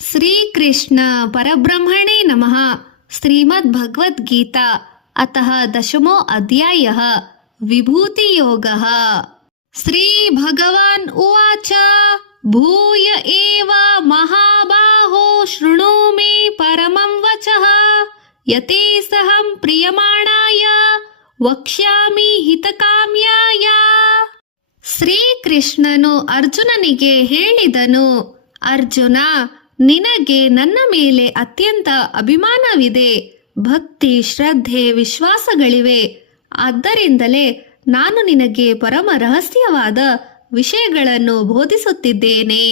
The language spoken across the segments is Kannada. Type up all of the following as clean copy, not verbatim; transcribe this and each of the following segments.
श्रीकृष्ण परब्रह्मणे नमः। श्रीमद्भगवद्गीता अतः 10मो अध्यायः विभूतियोगः। श्रीभगवान् उवाच भूय एव महाबाहो शृणु मे परमं वचः यतेऽहं प्रीयमाणाय वक्ष्यामि हितकाम्याय। ಶ್ರೀಕೃಷ್ಣನು ಅರ್ಜುನನಿಗೆ ಹೇಳಿದನು, ಅರ್ಜುನ, ನಿನಗೆ ನನ್ನ ಮೇಲೆ ಅತ್ಯಂತ ಅಭಿಮಾನವಿದೆ, ಭಕ್ತಿ, ಶ್ರದ್ಧೆ, ವಿಶ್ವಾಸಗಳಿವೆ. ಆದ್ದರಿಂದಲೇ ನಾನು ನಿನಗೆ ಪರಮ ರಹಸ್ಯವಾದ ವಿಷಯಗಳನ್ನು ಬೋಧಿಸುತ್ತಿದ್ದೇನೆ.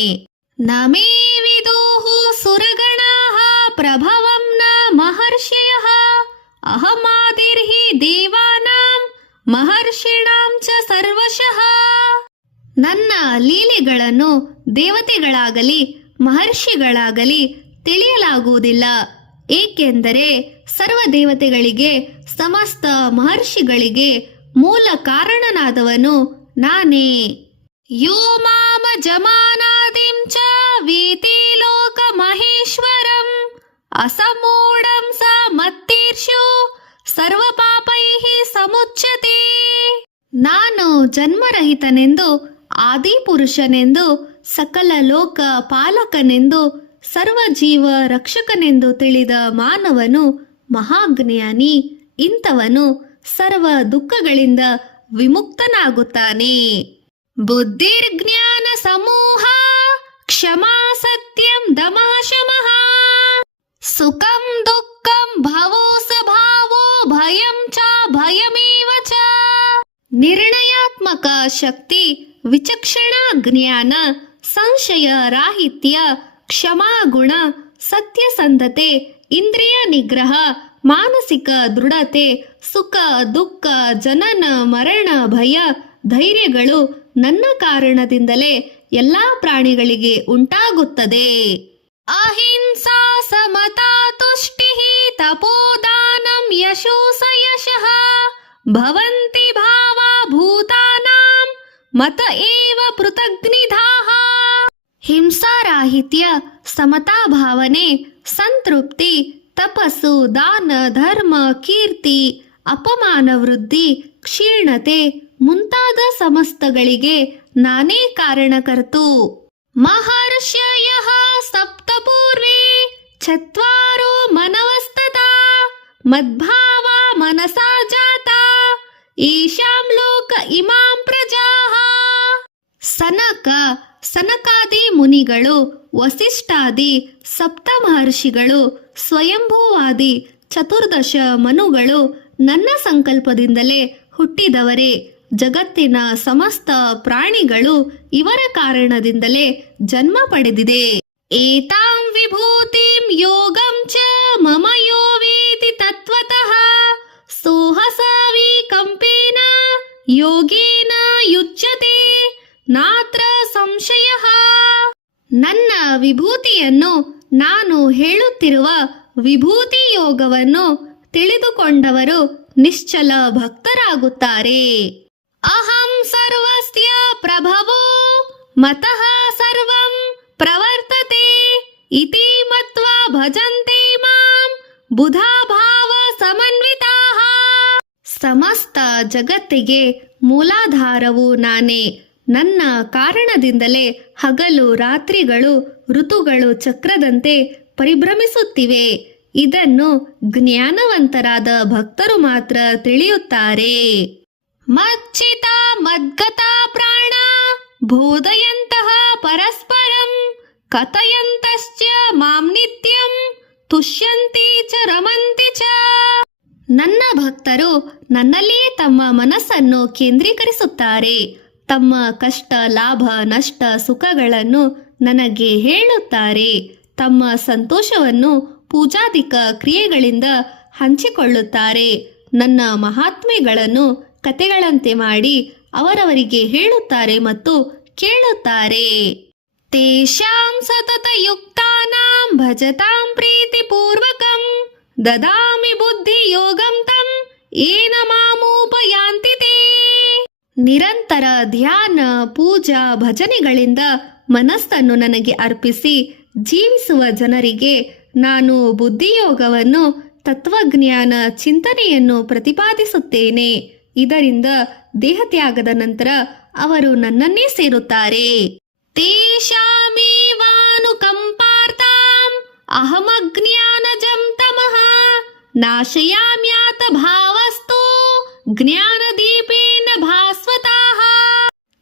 ನಮೇ ವಿದುಹು ಸುರಗಣಾಃ ಪ್ರಭವಂ ನ ಮಹರ್ಷಯಃ ಅಹಮಾದಿರ್ಹಿ ದೇವಾನಾಂ ಮಹರ್ಷಿಣಾಂ ಚ ಸರ್ವಶಃ. ನನ್ನ ಲೀಲೆಗಳನ್ನು ದೇವತೆಗಳಾಗಲಿ ಮಹರ್ಷಿಗಳಾಗಲಿ ತಿಳಿಯಲಾಗುವುದಿಲ್ಲ, ಏಕೆಂದರೆ ಸರ್ವ ದೇವತೆಗಳಿಗೆ ಸಮಸ್ತ ಮಹರ್ಷಿಗಳಿಗೆ ಮೂಲ ಕಾರಣನಾದವನು ನಾನೇ. ಯೋ ಮಾಮ ಜಮಾನಾದಿಂ ಚ ವೇತಿ ಲೋಕ ಮಹೇಶ್ವರಂ ಅಸಮೂಢಂ ಸ ಮತ್ತೀರ್ಷು ಸರ್ವ ಪಾಪೈಃ ಸಮುಚ್ಯತೆ. ನಾನು ಜನ್ಮರಹಿತನೆಂದು, ಆದಿಪುರುಷನೆಂದು, ಸಕಲ ಲೋಕ ಪಾಲಕನೆಂದು, ಸರ್ವ ಜೀವ ರಕ್ಷಕನೆಂದು ತಿಳಿದ ಮಾನವನು ಮಹಾಜ್ಞಾನಿ. ಇಂಥವನು ಸರ್ವ ದುಃಖಗಳಿಂದ ವಿಮುಕ್ತನಾಗುತ್ತಾನೆ. ಬುದ್ಧಿರ್ಜ್ಞಾನ ಸಮೂಹ ಕ್ಷಮಾ ಸತ್ಯಂ ದಮಃ ಶಮಃ ಸುಖಂ ದುಃಖಂ ಭವೋ ಸ್ವಭಾವೋ ಭಯಂ ಚ ಭಯಮೇವ ಚ. ನಿರ್ಣಯಾತ್ಮಕ ಶಕ್ತಿ, ವಿಚಕ್ಷಣ ಜ್ಞಾನ, ಸಂಶಯ ರಾಹಿತ್ಯ, ಕ್ಷಮಾ ಗುಣ, ಸತ್ಯಸಂಧತೆ, ಇಂದ್ರಿಯ ನಿಗ್ರಹ, ಮಾನಸಿಕ ದೃಢತೆ, ಸುಖ ದುಃಖ, ಜನನ ಮರಣ ಭಯ, ಧೈರ್ಯಗಳು ನನ್ನ ಕಾರಣದಿಂದಲೇ ಎಲ್ಲಾ ಪ್ರಾಣಿಗಳಿಗೆ ಉಂಟಾಗುತ್ತದೆ. ಅಹಿಂಸಾ ಸಮತಾ ತುಷ್ಟಿಃ ತಪೋದಾನಂ ಯಶೋ ಯಶಃ ಭವಂತಿ ಭಾವಾ ಭೂತಾನಾಂ ಮತ ಏವ ಪೃಥಗ್ನಿಧಾಃ. ಹಿಂಸಾರಾಹಿತ್ಯ, ಸಮತಾ ಭಾವನೆ, ಸಂತೃಪ್ತಿ, ತಪಸ್ಸು, ದಾನ, ಧರ್ಮ, ಕೀರ್ತಿ, ಅಪಮಾನ ವೃದ್ಧಿ, ಕ್ಷೀಣತೆ ಮುಂತಾದ ಸಮಸ್ತಗಳಿಗೆ ನಾನೇ ಕಾರಣಕರ್ತು. ಮಹರ್ಷಯಃ ಸಪ್ತ ಪೂರ್ವೇ ಚತ್ವಾರೋ ಮನವಸ್ತತಾ ಮದ್ಭಾವ ಮನಸಾ ಜಾತಾ ಈಶಾಂ ಲೋಕ ಇಮಾಂ ಪ್ರಜಾಃ. ಸನಕಾದಿ ಮುನಿಗಳು, ವಸಿಷ್ಠಾದಿ ಸಪ್ತ ಮಹರ್ಷಿಗಳು, ಸ್ವಯಂಭೂವಾದಿ ಚತುರ್ದಶ ಮನುಗಳು ನನ್ನ ಸಂಕಲ್ಪದಿಂದಲೇ ಹುಟ್ಟಿದವರೇ. ಜಗತ್ತಿನ ಸಮಸ್ತ ಪ್ರಾಣಿಗಳು ಇವರ ಕಾರಣದಿಂದಲೇ ಜನ್ಮ ಪಡೆದಿದೆ. ಏತಾಂ ವಿಭೂತಿಂ ಯೋಗಂ ಚ ಮಮ ಯೋ ವೇತಿ ತತ್ವತಃ ಸೋಹಸ ವಿಕಂಪೇನ ಯೋಗೇನ ಯುಜ್ಯತೆ ನಾತ್ರ ಸಂಶಯಃ. ನನ್ನ ವಿಭೂತಿಯನ್ನು, ನಾನು ಹೇಳುತ್ತಿರುವ ವಿಭೂತಿ ಯೋಗವನ್ನು ತಿಳಿದುಕೊಂಡವರು ನಿಶ್ಚಲ ಭಕ್ತರಾಗುತ್ತಾರೆ. ಅಹಂ ಸರ್ವಸ್ಯ ಪ್ರಭವೋ ಮತಃ ಸರ್ವಂ ಪ್ರವರ್ತತೆ ಇತಿ ಮತ್ವಾ ಭಜಂತೆ ಮಾಂ ಬುಧಾ ಭಾವ ಸಮನ್ವಿತಾಃ. ಸಮಸ್ತ ಜಗತ್ತಿಗೆ ಮೂಲಾಧಾರವು ನಾನೇ. ನನ್ನ ಕಾರಣದಿಂದಲೇ ಹಗಲು ರಾತ್ರಿಗಳು, ಋತುಗಳು ಚಕ್ರದಂತೆ ಪರಿಭ್ರಮಿಸುತ್ತಿವೆ. ಇದನ್ನು ಜ್ಞಾನವಂತರಾದ ಭಕ್ತರು ಮಾತ್ರ ತಿಳಿಯುತ್ತಾರೆ. ಮಚ್ಚಿತ ಮದ್ಗತ ಪ್ರಾಣ ಬೋಧಯಂತಹ ಪರಸ್ಪರಂ ಕಥಯಂತಶ್ಚ ಮಾಂ ನಿತ್ಯಂ ತುಷ್ಯಂತಿ ಚ ರಮಂತಿ ಚ. ನನ್ನ ಭಕ್ತರು ನನ್ನಲ್ಲಿಯೇ ತಮ್ಮ ಮನಸ್ಸನ್ನು ಕೇಂದ್ರೀಕರಿಸುತ್ತಾರೆ. ತಮ್ಮ ಕಷ್ಟ, ಲಾಭ, ನಷ್ಟ, ಸುಖಗಳನ್ನು ನನಗೆ ಹೇಳುತ್ತಾರೆ. ತಮ್ಮ ಸಂತೋಷವನ್ನು ಪೂಜಾದಿಕ ಕ್ರಿಯೆಗಳಿಂದ ಹಂಚಿಕೊಳ್ಳುತ್ತಾರೆ. ನನ್ನ ಮಹಾತ್ಮೆಗಳನ್ನು ಕತೆಗಳಂತೆ ಮಾಡಿ ಅವರವರಿಗೆ ಹೇಳುತ್ತಾರೆ ಮತ್ತು ಕೇಳುತ್ತಾರೆ. ತೇಷಾಂ ಸತತ ಯುಕ್ತಾನಾಂ ಭಜತಾಂ ಪ್ರೀತಿ ಪೂರ್ವಕಂ ದದಾಮಿ ಬುದ್ಧಿ ಯೋಗಂ ತಂ ಏನ ಮಾಮೂಪಯಾಂತಿ ತೇ. ನಿರಂತರ ಧ್ಯಾನ, ಪೂಜಾ, ಭಜನೆಗಳಿಂದ ಮನಸ್ಸನ್ನು ನನಗೆ ಅರ್ಪಿಸಿ ಜೀವಿಸುವ ಜನರಿಗೆ ನಾನು ಬುದ್ಧಿಯೋಗವನ್ನು, ತತ್ವಜ್ಞಾನ ಚಿಂತನೆಯನ್ನು ಪ್ರತಿಪಾದಿಸುತ್ತೇನೆ. ಇದರಿಂದ ದೇಹತ್ಯಾಗದ ನಂತರ ಅವರು ನನ್ನನ್ನೇ ಸೇರುತ್ತಾರೆ. ತೇಷಾಮೇವಾನುಕಂಪಾರ್ಥಂ ಅಹಮಜ್ಞಾನಜಂ ತಮಃ ನಾಶಯಾಮ್ಯಾತ ಭಾವಸ್ತು ಜ್ಞಾನದೀಪೇನ ಭಾಸ್ವತಃ.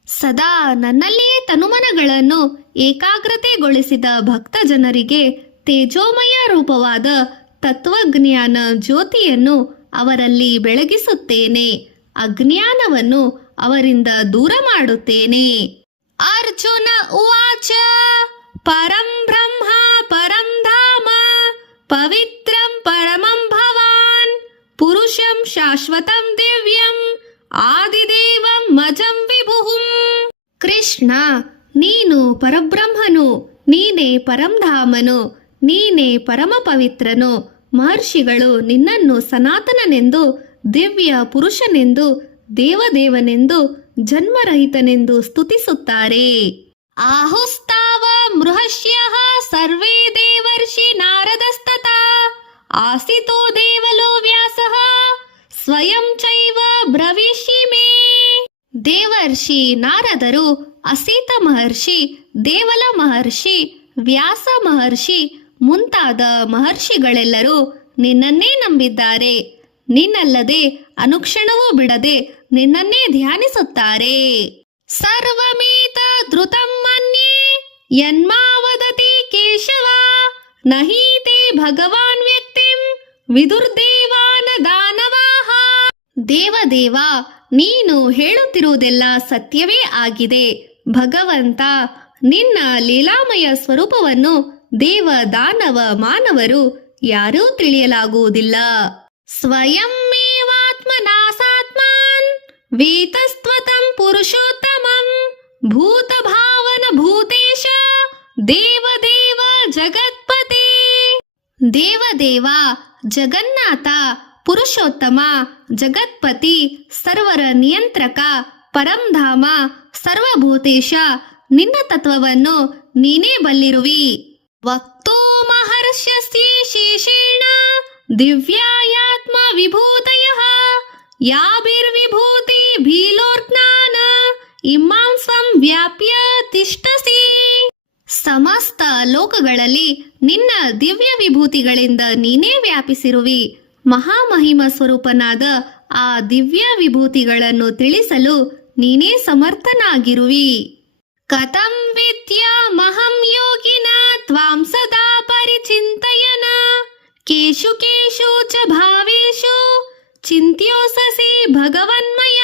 ಸದಾ ನನ್ನಲ್ಲಿಯೇ ತನುಮನಗಳನ್ನು ಏಕಾಗ್ರತೆಗೊಳಿಸಿದ ಭಕ್ತ ಜನರಿಗೆ ತೇಜೋಮಯ ರೂಪವಾದ ತತ್ವಜ್ಞಾನ ಜ್ಯೋತಿಯನ್ನು ಅವರಲ್ಲಿ ಬೆಳಗಿಸುತ್ತೇನೆ. ಅಜ್ಞಾನವನ್ನು ಅವರಿಂದ ದೂರ ಮಾಡುತ್ತೇನೆ. ಅರ್ಜುನ ಉವಾಚ ಪರಂ ಬ್ರಹ್ಮ ಪರಂ ಧಾಮ ಪವಿತ್ರಂ ಪರಮಂ ಭವಾನ್ ಪುರುಷಂ ಶಾಶ್ವತಂ ದಿವ್ಯಂ ಆದಿದೇವಂ ಮಜಂ ವಿಭುಃ. ಕೃಷ್ಣ, ನೀನು ಪರಬ್ರಹ್ಮನು, ನೀನೇ ಪರಂಧಾಮನು, ನೀನೇ ಪರಮ ಪವಿತ್ರನು. ಮಹರ್ಷಿಗಳು ನಿನ್ನನ್ನು ಸನಾತನನೆಂದು, ದಿವ್ಯ ಪುರುಷನೆಂದು, ದೇವದೇವನೆಂದು, ಜನ್ಮರಹಿತನೆಂದು ಸ್ತುತಿಸುತ್ತಾರೆ. ಆಹುಸ್ತಾವ ಮೃಹಶ್ಯಃ ಸರ್ವೇ ದೇವರ್ಷಿ ನಾರದಸ್ತತಾ ಆಸಿತೋ ದೇವಲೋ ವ್ಯಾಸಃ ಸ್ವಯಂ ಚೈವ ಬ್ರವೀಷಿಮೇ. ದೇವರ್ಷಿ ನಾರದರು, ಅಸೀತ ಮಹರ್ಷಿ, ದೇವಲ ಮಹರ್ಷಿ, ವ್ಯಾಸ ಮಹರ್ಷಿ ಮುಂತಾದ ಮಹರ್ಷಿಗಳೆಲ್ಲರೂ ನಿನ್ನನ್ನೇ ನಂಬಿದ್ದಾರೆ. ನಿನ್ನಲ್ಲದೆ ಅನುಕ್ಷಣವೂ ಬಿಡದೆ ನಿನ್ನನ್ನೇ ಧ್ಯಾನಿಸುತ್ತಾರೆ. ಸರ್ವಮೇತ ಧೃತಂ ಮನ್ಯೇ ಯನ್ಮಾವದತಿ ಕೇಶವ ನಹೀತೆ ಭಗವಾನ್ ವ್ಯಕ್ತಿಂ ವಿದುರ್ದೇವಾನ ದಾನವಾಹ. ದೇವದೇವ, ನೀನು ಹೇಳುತ್ತಿರುವುದೆಲ್ಲ ಸತ್ಯವೇ ಆಗಿದೆ. ಭಗವಂತ, ನಿನ್ನ ಲೀಲಾಮಯ ಸ್ವರೂಪವನ್ನು ದೇವ ದಾನವ ಮಾನವರು ಯಾರೂ ತಿಳಿಯಲಾಗುವುದಿಲ್ಲ. ಸ್ವಯಂಮೇವಾತ್ಮನಾಸಾತ್ಮಾನ್ ವೇತಸ್ತ್ವತಂ ಪುರುಷೋತ್ತಮಂ ಭೂತ ಭಾವನ ಭೂತೇಶ ದೇವದೇವ ಜಗತ್ಪತೆ. ದೇವದೇವ, ಜಗನ್ನಾಥ, ಪುರುಷೋತ್ತಮ, ಜಗತ್ಪತಿ, ಸರ್ವರ ನಿಯಂತ್ರಕ, ಪರಂಧಾಮ, ಸರ್ವಭೂತೇಶ, ನಿನ್ನ ತತ್ವವನ್ನು ನೀನೇ ಬಲ್ಲಿರುವಿ. ವಕ್ತೋ ಮಹರ್ಷಸ್ಯೇ ಶೇಷೇಣ ದಿವ್ಯಾಯಾತ್ಮ ವಿಭೂತಯಃ ಯಾಭಿರ್ವಿಭೂತಿ ಭೀಲೋರ್ಜ್ಞಾನ ಇಮಾಂ ಸ್ವಂ ವ್ಯಾಪ್ಯ ತಿಷ್ಠಸಿ. ಸಮಸ್ತ ಲೋಕಗಳಲ್ಲಿ ನಿನ್ನ ದಿವ್ಯ ವಿಭೂತಿಗಳಿಂದ ನೀನೇ ವ್ಯಾಪಿಸಿರುವಿ. ಮಹಾಮಹಿಮ ಸ್ವರೂಪನಾದ ಆ ದಿವ್ಯ ವಿಭೂತಿಗಳನ್ನು ತಿಳಿಸಲು ನೀನೇ ಸಮರ್ಥನಾಗಿರುವಿ. ಕಥಂ ವಿದ್ಯಾಮಹಂ ಯೋಗಿನ ತ್ವಾಂ ಸದಾ ಪರಿಚಿಂತಯನ ಕೇಶು ಕೇಶು ಚ ಭಾವೇಶು ಚಿಂತ್ಯೋಸಸಿ ಭಗವನ್ಮಯ.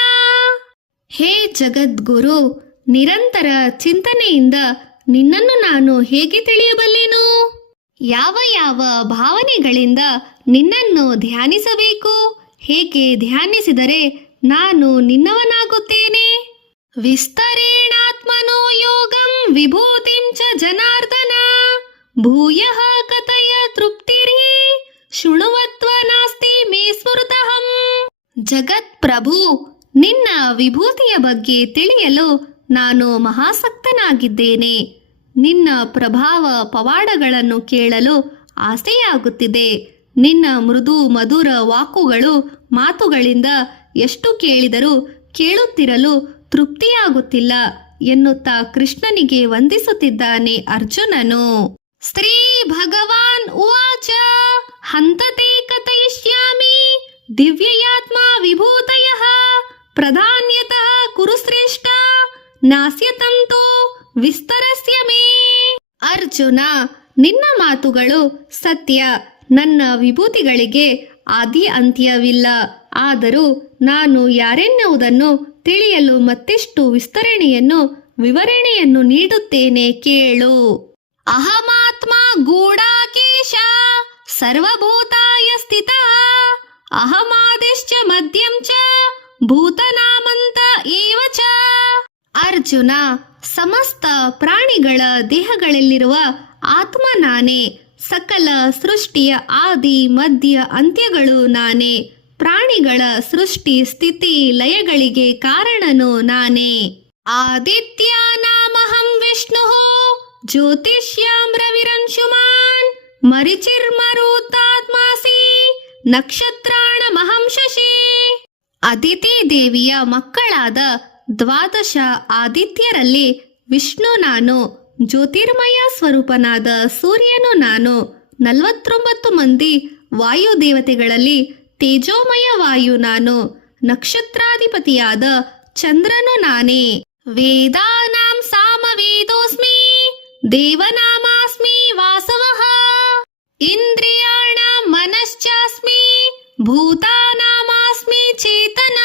ಹೇ ಜಗದ್ಗುರು, ನಿರಂತರ ಚಿಂತನೆಯಿಂದ ನಿನ್ನನ್ನು ನಾನು ಹೇಗೆ ತಿಳಿಯಬಲ್ಲೆನು? ಯಾವ ಯಾವ ಭಾವನೆಗಳಿಂದ ನಿನ್ನನ್ನು ಧ್ಯಾನಿಸಬೇಕು? ಹೇಗೆ ಧ್ಯಾನಿಸಿದರೆ ನಾನು ನಿನ್ನವನಾಗುತ್ತೇನೆ? ವಿಸ್ತರೇಣಾತ್ಮನೋ ಯೋಗಂ ವಿಭೂತಿಂ ಚ ಜನಾರ್ದನ ಭೂಯಃ ಕಥಯ ತೃಪ್ತಿರ್ಹಿ ಶೃಣುವತ್ವ ನಾಸ್ತಿ ಮೇ ಸ್ಮೃತಃ. ಜಗತ್ಪ್ರಭು, ನಿನ್ನ ವಿಭೂತಿಯ ಬಗ್ಗೆ ತಿಳಿಯಲು ನಾನು ಮಹಾಸಕ್ತನಾಗಿದ್ದೇನೆ. ನಿನ್ನ ಪ್ರಭಾವ ಪವಾಡಗಳನ್ನು ಕೇಳಲು ಆಸೆಯಾಗುತ್ತಿದೆ. ನಿನ್ನ ಮೃದು ಮಧುರ ವಾಕುಗಳು ಮಾತುಗಳಿಂದ ಎಷ್ಟು ಕೇಳಿದರೂ ಕೇಳುತ್ತಿರಲು ತೃಪ್ತಿಯಾಗುತ್ತಿಲ್ಲ ಎನ್ನುತ್ತಾ ಕೃಷ್ಣನಿಗೆ ವಂದಿಸುತ್ತಿದ್ದಾನೆ ಅರ್ಜುನನು. ಶ್ರೀ ಭಗವಾನ್ ಉವಾಚ ಹಂತತೆ ಕಥಯಿಷ್ಯಾಮಿ ದಿವ್ಯಯಾತ್ಮ ವಿಭೂತಯಃ ಪ್ರಧಾನ್ಯತಃ ಕುರುಶ್ರೇಷ್ಠ ನಾಸ್ಯತಂತೋ ವಿಸ್ತರಸ್ಯ ಮೇ. ಅರ್ಜುನ, ನಿನ್ನ ಮಾತುಗಳು ಸತ್ಯ. ನನ್ನ ವಿಭೂತಿಗಳಿಗೆ ಆದಿ ಅಂತ್ಯವಿಲ್ಲ. ಆದರೂ ನಾನು ಯಾರೆನ್ನುವುದನ್ನು ತಿಳಿಯಲು ಮತ್ತೆಷ್ಟು ವಿವರಣೆಯನ್ನು ನೀಡುತ್ತೇನೆ ಕೇಳು. ಅಹಮಾತ್ಮ ಗೂಢಾಕೇಶ ಸರ್ವಭೂತಾಯ ಸ್ಥಿತಃ ಅಹಮಾದಿಶ್ಚ ಮಧ್ಯಂ ಚ ಭೂತನಾಮಂತ ಏವ ಚ. ಅರ್ಜುನ, ಸಮಸ್ತ ಪ್ರಾಣಿಗಳ ದೇಹಗಳಲ್ಲಿರುವ ಆತ್ಮ ನಾನೇ. ಸಕಲ ಸೃಷ್ಟಿಯ ಆದಿ ಮಧ್ಯ ಅಂತ್ಯಗಳು ನಾನೇ. ಪ್ರಾಣಿಗಳ ಸೃಷ್ಟಿ ಸ್ಥಿತಿ ಲಯಗಳಿಗೆ ಕಾರಣನು ನಾನೇ. ಆದಿತ್ಯಾನಾಮಹಂ ವಿಷ್ಣು ಜ್ಯೋತಿಷ್ಯಾಂ ರವಿರಂಶುಮಾನ್ ಮರಿಚಿರ್ಮರುತಾತ್ಮಾಸಿ ನಕ್ಷತ್ರಾಣಮಹಂ ಶಶಿ. ಅದಿತಿ ದೇವಿಯ ಮಕ್ಕಳಾದ ದ್ವಾದಶ ಆದಿತ್ಯರಲ್ಲಿ ವಿಷ್ಣು ನಾನು, ಜ್ಯೋತಿರ್ಮಯ ಸ್ವರೂಪನಾದ ಸೂರ್ಯನು ನಾನು, 49 ಮಂದಿ ವಾಯುದೇವತೆಗಳಲ್ಲಿ ತೇಜೋಮಯ ವಾಯು ನಾನು, ನಕ್ಷತ್ರಾಧಿಪತಿಯಾದ ಚಂದ್ರನು ನಾನೇ. ವೇದಾನಾಂ ಸಾಮವೇದೋಸ್ಮಿ ದೇವನಾಮಾಸ್ಮಿ ವಾಸವಃ. ಇಂದ್ರಿಯಾಣಾಂ ಮನಶ್ಚಾಸ್ಮಿ ಭೂತಾನಾಮಾಸ್ಮಿ ಚೇತನ.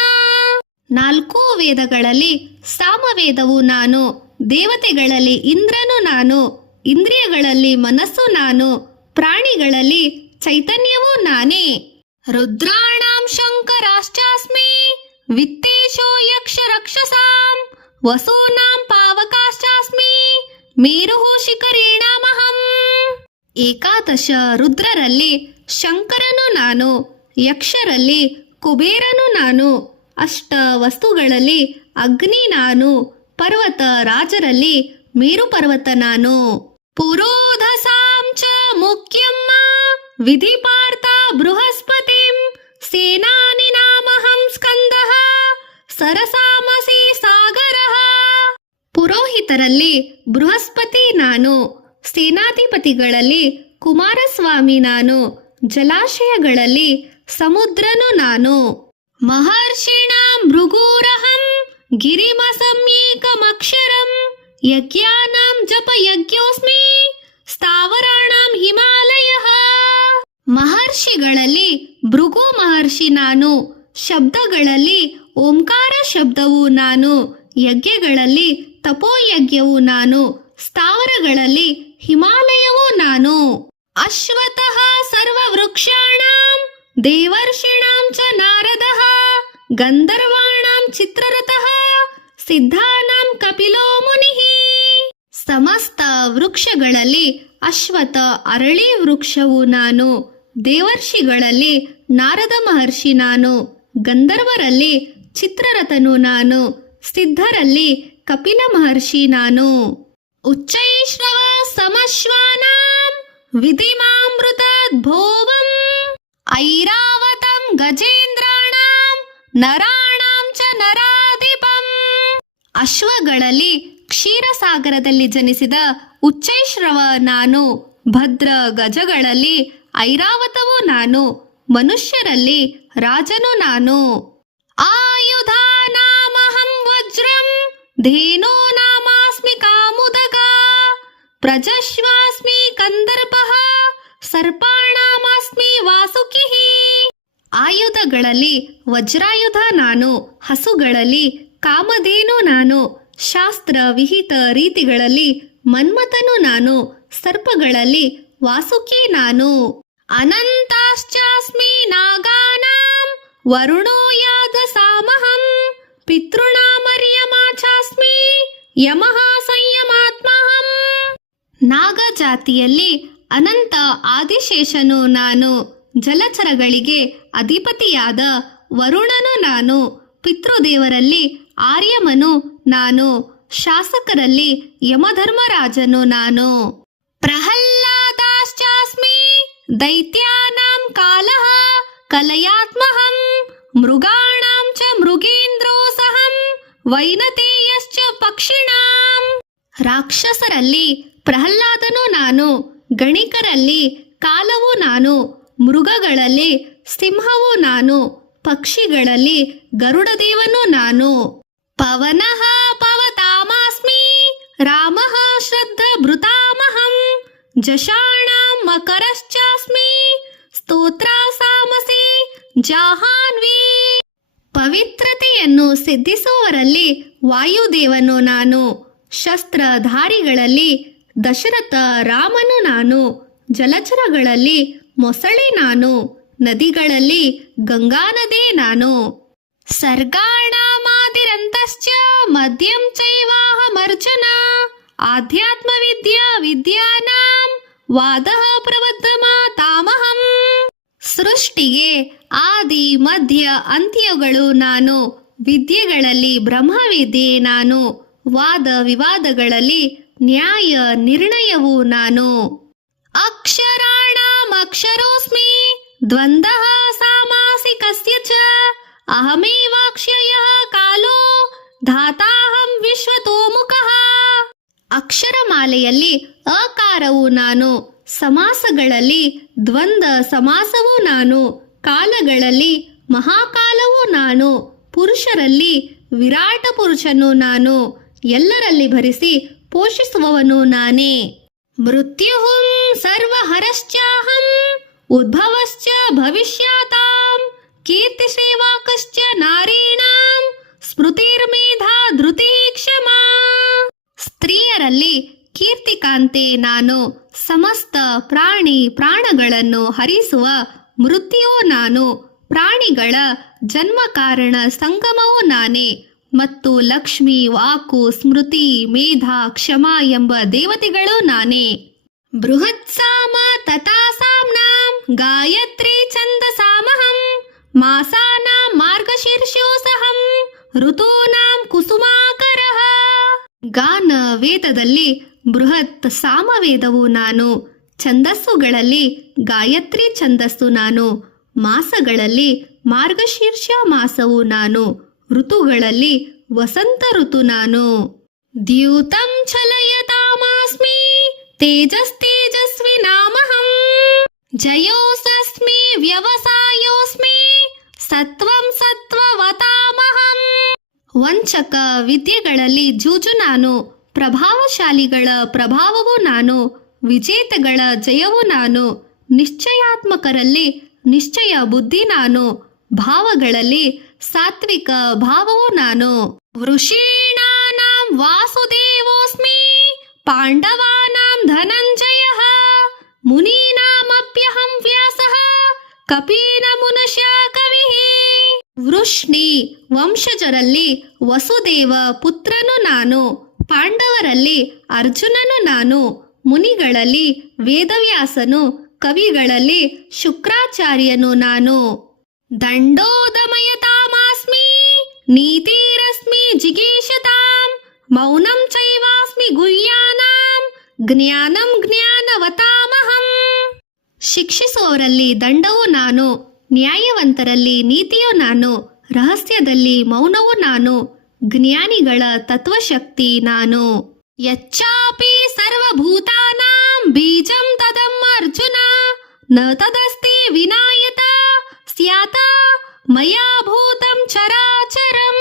4 ವೇದಗಳಲ್ಲಿ ಸಾಮವೇದವು ನಾನು, ದೇವತೆಗಳಲ್ಲಿ ಇಂದ್ರನು ನಾನು, ಇಂದ್ರಿಯಗಳಲ್ಲಿ ಮನಸ್ಸು ನಾನು, ಪ್ರಾಣಿಗಳಲ್ಲಿ ಚೈತನ್ಯವೂ ನಾನೇ. ರುದ್ರಾಣಾಂ ಶಂಕರಾಶ್ಚಾಸ್ಮಿ ವಿತ್ತೇಶೋ ಯಕ್ಷ ರಕ್ಷಸಾಂ ವಸೂನಾಂ ಪಾವಕಾಶ್ಚಾಸ್ಮಿ ಮೇರುಃ ಶಿಖರೀಣಾಮಹಂ. 11 ರುದ್ರರಲ್ಲಿ ಶಂಕರನು ನಾನು, ಯಕ್ಷರಲ್ಲಿ ಕುಬೇರನು ನಾನು, 8 ವಸ್ತುಗಳಲ್ಲಿ ಅಗ್ನಿ ನಾನು, ಪರ್ವತ ರಾಜರಲ್ಲಿ ಮೇರು ಪರ್ವತ ನಾನು. ಪುರೋಧಸಾಂ ಚ ಮುಖ್ಯಮ್ಮ ವಿಧಿಪಾರ್ಥ ಬೃಹಸ್ಪತಿಂ ಸೇನಾನಿನಾಮಹಂ ಸ್ಕಂದಃ ಸರಸಾಮಸಿ ಸಾಗರಃ. ಪುರೋಹಿತರಲ್ಲಿ ಬೃಹಸ್ಪತಿ ನಾನು, ಸೇನಾಧಿಪತಿಗಳಲ್ಲಿ ಕುಮಾರಸ್ವಾಮಿ ನಾನು, ಜಲಾಶಯಗಳಲ್ಲಿ ಸಮುದ್ರನು ನಾನು. ಮಹರ್ಷಿಣಾಂ ಭೃಗೂರಹಂ ಗಿರಿಮಸಂಏಕಮಕ್ಷರಂ ಯಜ್ಞಾನಾಂ ಜಪಯಜ್ಞೋಸ್ಮಿ ಸ್ಥಾವರಾಣಾಂ ಹಿಮಾಲಯಃ. ಮಹರ್ಷಿಗಳಲ್ಲಿ ಭೃಗು ಮಹರ್ಷಿ ನಾನು, ಶಬ್ದಗಳಲ್ಲಿ ಓಂಕಾರ ಶಬ್ದವು ನಾನು, ಯಜ್ಞಗಳಲ್ಲಿ ತಪೋಯಜ್ಞವು ನಾನು, ಸ್ಥಾವರಗಳಲ್ಲಿ ಹಿಮಾಲಯವೂ ನಾನು. ಅಶ್ವತಃ ಸರ್ವವೃಕ್ಷಾಣಾಂ ದೇವರ್ಷಿಣಾಂ ಚ ನಾರದಃ ಗಂಧರ್ವಾಣಾಂ ಚಿತ್ರರಥಃ ಸಿದ್ಧಾನಾಂ ಕಪಿಲೋ ಮುನಿಃ. ಸಮಸ್ತ ವೃಕ್ಷಗಳಲ್ಲಿ ಅಶ್ವಥ ಅರಳಿ ವೃಕ್ಷವು ನಾನು, ದೇವರ್ಷಿಗಳಲ್ಲಿ ನಾರದ ಮಹರ್ಷಿ ನಾನು, ಗಂಧರ್ವರಲ್ಲಿ ಚಿತ್ರರಥನು ನಾನು, ಸಿದ್ಧರಲ್ಲಿ ಕಪಿಲ ಮಹರ್ಷಿ ನಾನು. ಉಚ್ಚೈಶ್ರವ ಸಮಶ್ವಾನಾಂ ವಿಧಿಮಾಮೃತದ್ಭೋವಂ ಐರಾವತಂ ಗಜೇಂದ್ರಾಣಾಂ ನರಾಣಾಂ ಚ ನರಾಧಿಪಂ. ಅಶ್ವಗಳಲ್ಲಿ ಕ್ಷೀರಸಾಗರದಲ್ಲಿ ಜನಿಸಿದ ಉಚ್ಚೈಶ್ರವ ನಾನು, ಭದ್ರ ಗಜಗಳಲ್ಲಿ ಐರಾವತವು ನಾನು, ಮನುಷ್ಯರಲ್ಲಿ ರಾಜನು ನಾನು. ಆಯುಧಾನಾಮಹಂ ವಜ್ರಂ ಧೇನೂನಾಮಾಸ್ಮಿ ಕಾಮುದಕ ಪ್ರಜಶ್ವಾಸ್ಮಿ ಕಂದರ್ಪಃ ಸರ್ಪಾಣಾಮಾಸ್ಮಿ ವಾಸುಕಿಃ. ಆಯುಧಗಳಲ್ಲಿ ವಜ್ರಾಯುಧ ನಾನು, ಹಸುಗಳಲ್ಲಿ ಕಾಮಧೇನು ನಾನು, ಶಾಸ್ತ್ರ ವಿಹಿತ ರೀತಿಗಳಲ್ಲಿ ಮನ್ಮಥನು ನಾನು, ಸರ್ಪಗಳಲ್ಲಿ ವಾಸುಕಿ ನಾನು. ಅನಂತಾಶ್ಚಾಸ್ಮಿ ನಾಗಾನಾಂ ವರುಣೋ ಯಾದಸಾಮಹಂ ಪಿತೃಣಾಮರ್ಯಮಾಚಾಸ್ಮಿ ಯಮಃ ಸಂಯಮಾತ್ಮಹಂ. ನಾಗ ಜಾತಿಯಲ್ಲಿ ಅನಂತ ಆದಿಶೇಷನು ನಾನು, ಜಲಚರಗಳಿಗೆ ಅಧಿಪತಿಯಾದ ವರುಣನು ನಾನು, ಪಿತೃದೇವರಲ್ಲಿ ಆರ್ಯಮನು ನಾನು, ಶಾಸಕರಲ್ಲಿ ಯಮಧರ್ಮರಾಜನು ನಾನು. ಪ್ರಹ್ಲಾದಾಶ್ಚಾಸ್ಮಿ ದೈತ್ಯಾನಾಂ ಕಾಲಃ ಕಲಯಾತ್ಮಹಂ ಮೃಗಾಣಾಂ ಚ ಮೃಗೇಂದ್ರೋಸಹಂ ವೈನತೇಯಶ್ಚ ಪಕ್ಷಿಣಾಂ. ರಾಕ್ಷಸರಲ್ಲಿ ಪ್ರಹ್ಲಾದನು ನಾನು, ಗಣಿಕರಲ್ಲಿ ಕಾಲವು ನಾನು, ಮೃಗಗಳಲ್ಲಿ ಸಿಂಹವು ನಾನು, ಪಕ್ಷಿಗಳಲ್ಲಿ ಗರುಡದೇವನು ನಾನು. ಪವನಃ ಪವತಾಮಾಸ್ಮಿ ರಾಮಃ ಶ್ರದ್ಧಭೃತಾಮಹಂ ಜಷಾಣಾಂ ಮಕರಶ್ಚಾಸ್ಮಿ ಸ್ತೋತ್ರಾಸಾಮಸಿ ಜಾಹಾನ್ವಿ. ಪವಿತ್ರತೆಯನ್ನು ಸಿದ್ಧಿಸುವವರಲ್ಲಿ ವಾಯುದೇವನು ನಾನು, ಶಸ್ತ್ರಧಾರಿಗಳಲ್ಲಿ ದಶರಥ ರಾಮನು ನಾನು, ಜಲಚರಗಳಲ್ಲಿ ಮೊಸಳೆ ನಾನು, ನದಿಗಳಲ್ಲಿ ಗಂಗಾನದಿ ನಾನು. ಸರ್ಗಾಣಾಮಾದಿರಂತಶ್ಚ ಮಧ್ಯಂ ಚೈವಾಹಮರ್ಜುನ ಆಧ್ಯಾತ್ಮ ವಿದ್ಯಾ ವಿದ್ಯಾನಾಂ ವಾದಃ ಪ್ರವರ್ಧಮಾತಾಮಹಂ. ಸೃಷ್ಟಿಗೆ ಆದಿ ಮಧ್ಯ ಅಂತ್ಯಗಳು ನಾನು, ವಿದ್ಯೆಗಳಲ್ಲಿ ಬ್ರಹ್ಮವಿದ್ಯೆ ನಾನು, ವಾದ ವಿವಾದಗಳಲ್ಲಿ ನ್ಯಾಯ ನಿರ್ಣಯವೂ ನಾನು. ಅಕ್ಷರಾಣಾಂ ಅಕ್ಷರೋಸ್ಮಿ ದ್ವಂದ್ವಃ ಸಾಮಾಸಿಕಸ್ಯ ಚ ಅಹಮೇವಾಕ್ಷಯಃ ಕಾಲೋ ಧಾತಾಹಂ ವಿಶ್ವತೋಮುಖಃ. ಅಕ್ಷರಮಾಲೆಯಲ್ಲಿ ಅಕಾರವು ನಾನು, ಸಮಾಸಗಳಲ್ಲಿ ದ್ವಂದ್ವ ಸಮಾಸವೂ ನಾನು, ಕಾಲಗಳಲ್ಲಿ ಮಹಾಕಾಲವೂ ನಾನು, ಪುರುಷರಲ್ಲಿ ವಿರಾಟ ಪುರುಷನು ನಾನು, ಎಲ್ಲರಲ್ಲಿ ಭರಿಸಿ ಪೋಷಿಸುವವನು ನಾನೇ. ಮೃತ್ಯುಹುಂ ಸರ್ವಹರಶ್ಚಾಹಂ ಉದ್ಭವಶ್ಚ ಭವಿಷ್ಯಾತಾಂ ಕೀರ್ತಿಸೇವಾಕಶ್ಚ ನಾರೀಣಾಂ ಸ್ಮೃತಿರ್ಮೇಧಾ ಧೃತಿ ಕ್ಷಮಾ. ಸ್ತ್ರೀಯರಲ್ಲಿ ಕೀರ್ತಿಕಾಂತೆ ನಾನು, ಸಮಸ್ತ ಪ್ರಾಣಗಳನ್ನು ಹರಿಸುವ ಮೃತ್ಯುವೂ ನಾನು, ಪ್ರಾಣಿಗಳ ಜನ್ಮ ಕಾರಣ ಸಂಗಮವೂ ನಾನೇ, ಮತ್ತು ಲಕ್ಷ್ಮಿ, ವಾಕು, ಸ್ಮೃತಿ, ಮೇಧಾ, ಕ್ಷಮಾ ಎಂಬ ದೇವತೆಗಳೂ ನಾನೇ. ಬೃಹತ್ಸಾಮ ತಥಾ ಸಾಮ್ನಾಂ ಗಾಯತ್ರಿ ಛಂದಸಾಮಹಂ ಮಾಸಾನಾಂ ಮಾರ್ಗಶೀರ್ಷೋಸಹಂ ಋತೂನಾಂ ಕುಸುಮಾಕರಃ. ಗಾನ ವೇದದಲ್ಲಿ ಬೃಹತ್ ಸಾಮವೇದವು ನಾನು, ಛಂದಸ್ಸುಗಳಲ್ಲಿ ಗಾಯತ್ರಿ ಛಂದಸ್ಸು ನಾನು, ಮಾಸಗಳಲ್ಲಿ ಮಾರ್ಗಶೀರ್ಷ ಮಾಸವು ನಾನು, ಋತುಗಳಲ್ಲಿ ವಸಂತ ಋತು ನಾನು. ದ್ಯೂತಂ ಛಲಯತಾಮಾಸ್ಮಿ ತೇಜಸ್ತೇಜಸ್ವಿ ನಾಮಹಂ ಜಯೋಸ್ಮಿ ವ್ಯವಸಾಯೋಸ್ಮಿ ಸತ್ವಂ ಸತ್ವವತಾಮಹಂ. ವಂಚಕ ವಿದ್ಯೆಗಳಲ್ಲಿ ಜೂಜು ನಾನು, ಪ್ರಭಾವಶಾಲಿಗಳ ಪ್ರಭಾವವೂ ನಾನು, ವಿಜೇತಗಳ ಜಯವೂ ನಾನು, ನಿಶ್ಚಯಾತ್ಮಕರಲ್ಲಿ ನಿಶ್ಚಯ ಬುದ್ಧಿ ನಾನು, ಭಾವಗಳಲ್ಲಿ ಸಾತ್ವಿಕ ಭಾವವೂ ನಾನು. ವೃಷೀಣಾನಾಂ ವಾಸುದೇವೋಸ್ಮಿ ಪಾಂಡವಾನಾಂ ಧನಂಜಯಃ ಮುನೀನಾಮಪ್ಯಹಂ ವ್ಯಾಸಃ ಕಪೀನಮುನಶ್ಯಾ ಕವಿಃ. ವೃಷ್ಣಿ ವಂಶಜರಲ್ಲಿ ವಸುದೇವ ಪುತ್ರನು ನಾನು, ಪಾಂಡವರಲ್ಲಿ ಅರ್ಜುನನು ನಾನು, ಮುನಿಗಳಲ್ಲಿ ವೇದವ್ಯಾಸನು, ಕವಿಗಳಲ್ಲಿ ಶುಕ್ರಾಚಾರ್ಯನು ನಾನು. ದಂಡೋದಮಯತಾಮಾಸ್ಮಿ ನೀತಿರಸ್ಮಿ ಜಿಗೀಷತಾಂ ಮೌನಂ ಚೈವಾಸ್ಮಿ ಗುಹ್ಯಾನಾಂ ಜ್ಞಾನಂ ಜ್ಞಾನವತಾಮಹಂ. ಶಿಕ್ಷಿಸುವವರಲ್ಲಿ ದಂಡವೂ ನಾನು, ನ್ಯಾಯವಂತರಲ್ಲಿ ನೀತಿಯೂ ನಾನು, ರಹಸ್ಯದಲ್ಲಿ ಮೌನವೂ ನಾನು, ಜ್ಞಾನಿಗಳ ತತ್ವಶಕ್ತಿ ನಾನು. ಯಚ್ಚಾಪಿ ಸರ್ವಭೂತಾನಾಂ ಬೀಜಂ ತದಂ ಅರ್ಜುನ ನ ತದಸ್ತಿ ವಿನಾಯತ ಸ್ಯಾತ ಮಯಾ ಭೂತಂ ಚರಾಚರಂ.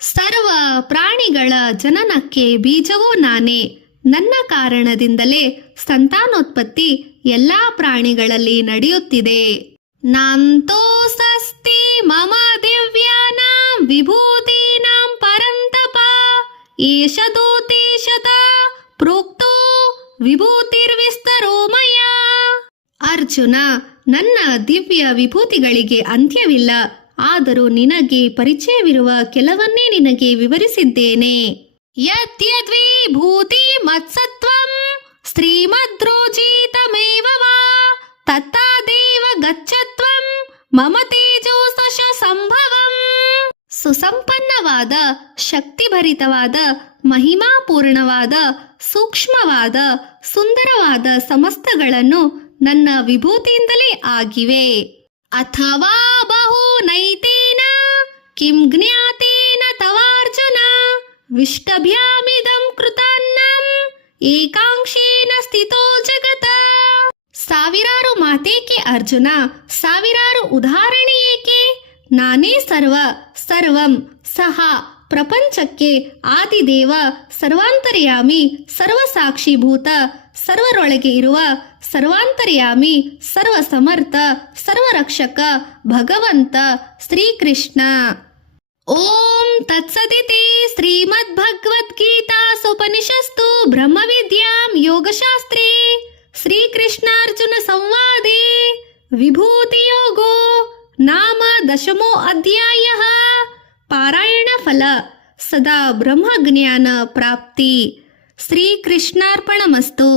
ಸರ್ವ ಪ್ರಾಣಿಗಳ ಜನನಕ್ಕೆ ಬೀಜವೂ ನಾನೇ, ನನ್ನ ಕಾರಣದಿಂದಲೇ ಸಂತಾನೋತ್ಪತ್ತಿ ಎಲ್ಲಾ ಪ್ರಾಣಿಗಳಲ್ಲಿ ನಡೆಯುತ್ತಿದೆ. ನಾಂತೋಸ್ತಿ ಮಮ ದಿವ್ಯಾನಾಂ ವಿಭೂತೀನಾಂ ಪರಂತಪ ಏಷ ದೂತೇಶತ ಪ್ರೋಕ್ತೋ ವಿಭೂತಿರ್ವಿಸ್ತರೋ ಮಯ. ಅರ್ಜುನ, ನನ್ನ ದಿವ್ಯ ವಿಭೂತಿಗಳಿಗೆ ಅಂತ್ಯವಿಲ್ಲ, ಆದರೂ ನಿನಗೆ ಪರಿಚಯವಿರುವ ಕೆಲವನ್ನೇ ನಿನಗೆ ವಿವರಿಸಿದ್ದೇನೆ. ಯದ್ಯದ್ವಿಭೂತಿ ಮತ್ಸತ್ವಂ ಶ್ರೀಮದ್ರೋಜಿತಮೇವ ವಾ ತತ್ತಾದೇವ ಗಚ್ಚತ್ವಂ ಮಮ ತೇಜೋಸಶ ಸಂಭವಂ. ಸುಸಂಪನ್ನವಾದ, ಶಕ್ತಿಭರಿತವಾದ, ಮಹಿಮಾಪೂರ್ಣವಾದ, ಸೂಕ್ಷ್ಮವಾದ, ಸುಂದರವಾದ ಸಮಸ್ತಗಳನ್ನು ನನ್ನ ವಿಭೂತಿಯಿಂದಲೇ ಆಗಿವೆ. ಅಥವಾ ಬಹುನೈತೇನ ಕಿಂ ಜ್ಞಾತೇನ ತವಾರ್ಜುನ ವಿಷ್ಟಭ್ಯಾಮಿದಂ ಕೃತಾನ್ನಂ ಏಕಾಂಶೇನ ಸ್ಥಿತೋ ಜಗತ. ಸಾವಿರಾರು ಮಾತೇಕೆ ಅರ್ಜುನ, ಸಾವಿರಾರು ಉದಾಹರಣೆ ಏಕೆ? ನಾನೇ ಸರ್ವ, ಸರ್ವಂ ಸಹ ಪ್ರಪಂಚಕ್ಕೆ ಆದಿದೇವ, ಸರ್ವಾಂತರ್ಯಾಮಿ, ಸರ್ವಸಾಕ್ಷಿಭೂತ, ಸರ್ವರೊಳಗೆ ಇರುವ ಸರ್ವಾಂತರ್ಯಾಮಿ, ಸರ್ವಸಮರ್ಥ, ಸರ್ವರಕ್ಷಕ ಭಗವಂತ ಶ್ರೀಕೃಷ್ಣ. ಓಂ ತತ್ಸದಿತಿ ಶ್ರೀಮದ್ಭಗವದ್ಗೀತಾಸುಪನಿಷತ್ಸು ಬ್ರಹ್ಮವಿದ್ಯಾಂ ಯೋಗಶಾಸ್ತ್ರೇ ಶ್ರೀಕೃಷ್ಣಾರ್ಜುನ ಸಂವಾದೇ ವಿಭೂತಿಯೋಗೋ ನಾಮ 10ಮೋ ಅಧ್ಯಾಯಃ. ಪಾರಾಯಣ ಫಲ ಸದಾ ಬ್ರಹ್ಮಜ್ಞಾನ ಪ್ರಾಪ್ತಿ. ಶ್ರೀಕೃಷ್ಣಾರ್ಪಣಮಸ್ತು.